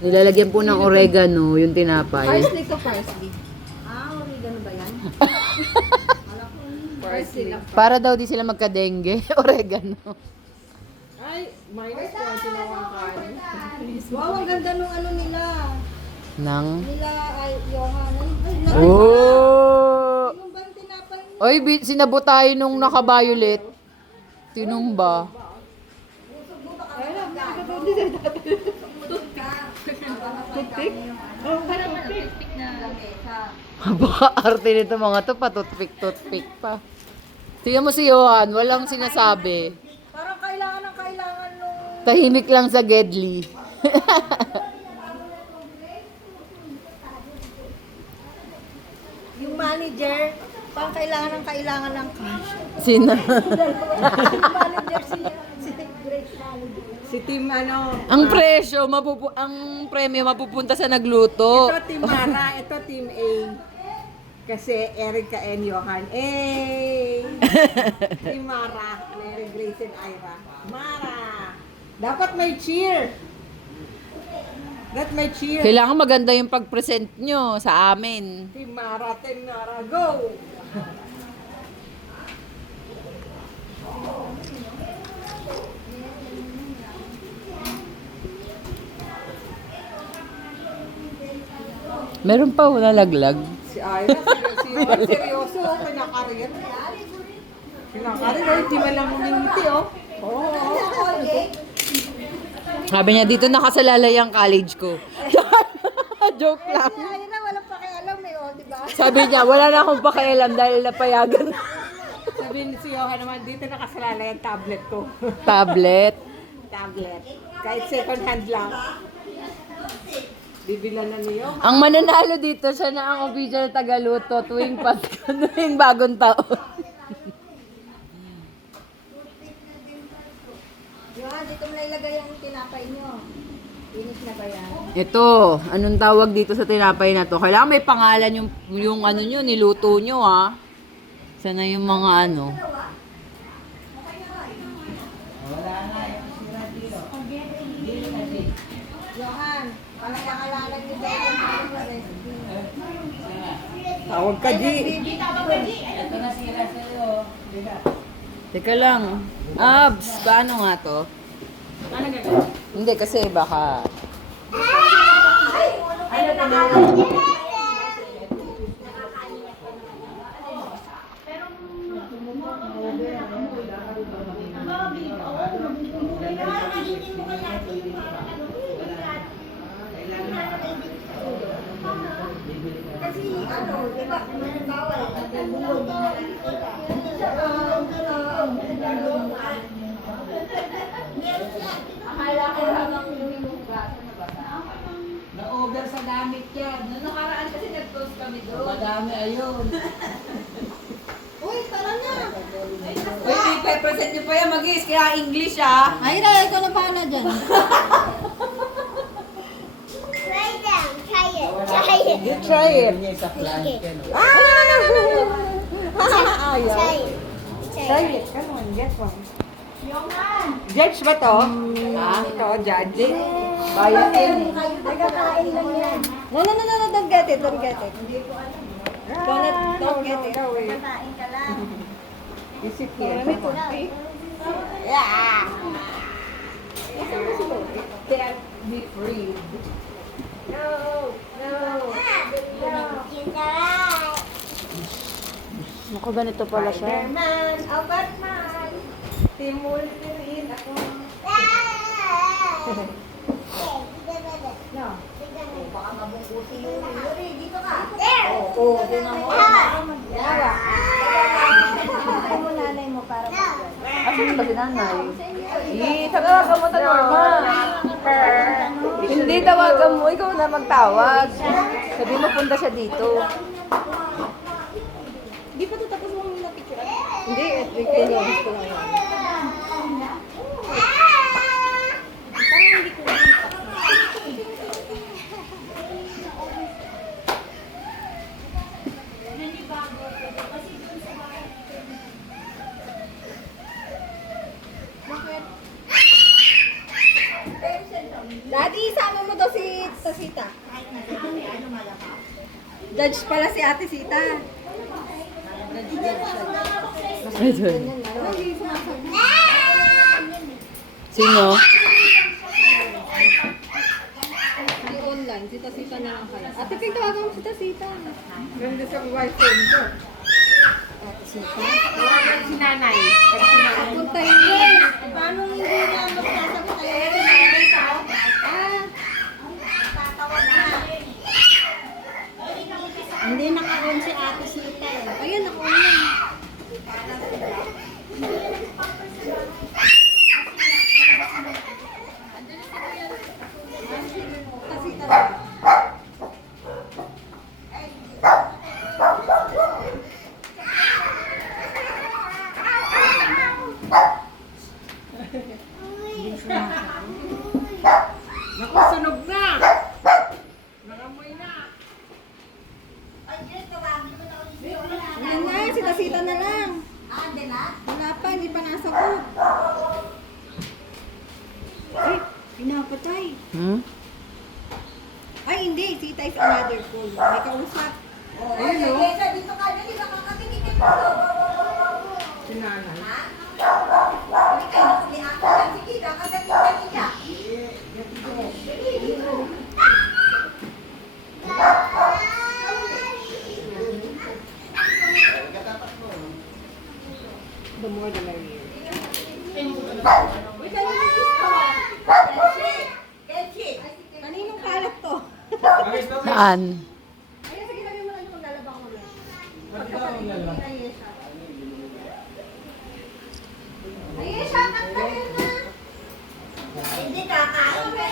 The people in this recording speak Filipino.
Nilalagyan po ng oregano yung tinapay. Parsley to parsley. Oregano ba yan? Parsley lang. Para daw di sila magka-dengue. Oregano. Ay, minus 20 na ang kanin. Wow, ang ganda nung ano nila. Nang... Nila ay Johan. Oh! Yung ba yung tinapay niya? Oy, sinabo tayo nung naka-violet. Tinumba. Toothpick? Baka arte nito mga to, patutpik-tutpik pa. Tingnan mo si Johan, walang sinasabi. Parang kailangan nung... Tahimik lang sa Gedli. Yung manager, parang kailangan ng cash. Sino? Yung manager si Grace manager. Si Team ano? Ang presyo, ang premyo mapupunta sa nagluto. Ito Team Mara, ito Team A. Kasi Erica and Johan. Team Mara, Mary Grace and Ira. Mara! Dapat may cheer! Dapat may cheer! Kailangan maganda yung pag-present nyo sa amin. Team Mara, go! Meron pa nalaglag. Si Ira, seryoso, kinakarir. Kinakarir, hindi man lang umingiti, oh. Sabi niya, dito nakasalalay ang college ko. Joke lang. Ay na, walang pakialam eh, oh, di ba? Sabi niya, wala na akong pakialam dahil napayagan. Sabi ni si Johan naman, dito nakasalalay ang tablet ko. Tablet. Tablet. Kahit second hand lang. Bibilan na niyo. Ang mananalo dito, siya na ang official tagaluto tuwing Pasko, tuwing bagong taon. Johan, dito mo nailagay ang tinapay nyo. Finish na ba yan? Ito, anong tawag dito sa tinapay na to? Kailangan may pangalan yung ano nyo, niluto nyo ha. Sana yung mga ano. Johan, palakalalan nyo ba ang recipe? Tawag ka, G. Teka lang. Abs, paano nga to? Hindi, kasi baka... Kasi ano, di ba, bawal. Na-over sa gamit yan. Noong nakaraan kasi nag-toast kami doon. Madami, ayun. Uy, tara na! Uy, i-present nyo pa yan, mag-iis. Kaya English ah. Ay, na, ikaw na bahala dyan. Try them. Try it. Try it. You try it. Try it. Try it. Come on, get one. Judge ba to? Ha? Ito, judge. Bayatin. Nagkakain lang yan. No, don't get it, don't get it. Don't get it. Kain ka lang. Is it here? Yeah! Can't be free. No! Yun na right. Naku, ganito pala siya. Spider-Man, oh Batman! Team Wolverine, ako. No. Baka mabungkusi yung Yuri, dito ka. There. Oo, tinan mo. Yawa. Patay mo nanay mo para Asan ba si nanay? Tawagan mo ta Norma. Hindi, tawagan mo. Ikaw na magtawag. Sabi mo, punta siya dito. Di pa ito tapos mong napicture. Hindi, ito gusto lang yan. Parang hindi ko nakita. Daddy, sama mo to si Tita Sita. Judge pala si Ate Sita. Sino? Hindi online. Sita Sita na lang kayo. Ate Ping, tawagan mo Sita Sita. Ganda sa mobile phone ko. Ate Sita. Tawagan si nanay. Puntahin mo. Paano hindi niya magsasagot tayo? Hindi naka-on si Ate Sita eh. Ayun, naka-on na. Kasi talaga. Naku, sunog na. Nakamoy na. Ayan na, sita-sita na lang. Wala pa, hindi pa nasagot. Ay, pinapatay. Hmm? Ay, hindi. Sita is another call. May kausap. Ayun o. Si nanay. The more the merrier. Kaninong kalat to? Saan? Ayun, sige, sabi mo lang kung lalabang mo lang. Ayesha, kanta na. Hindi kakain.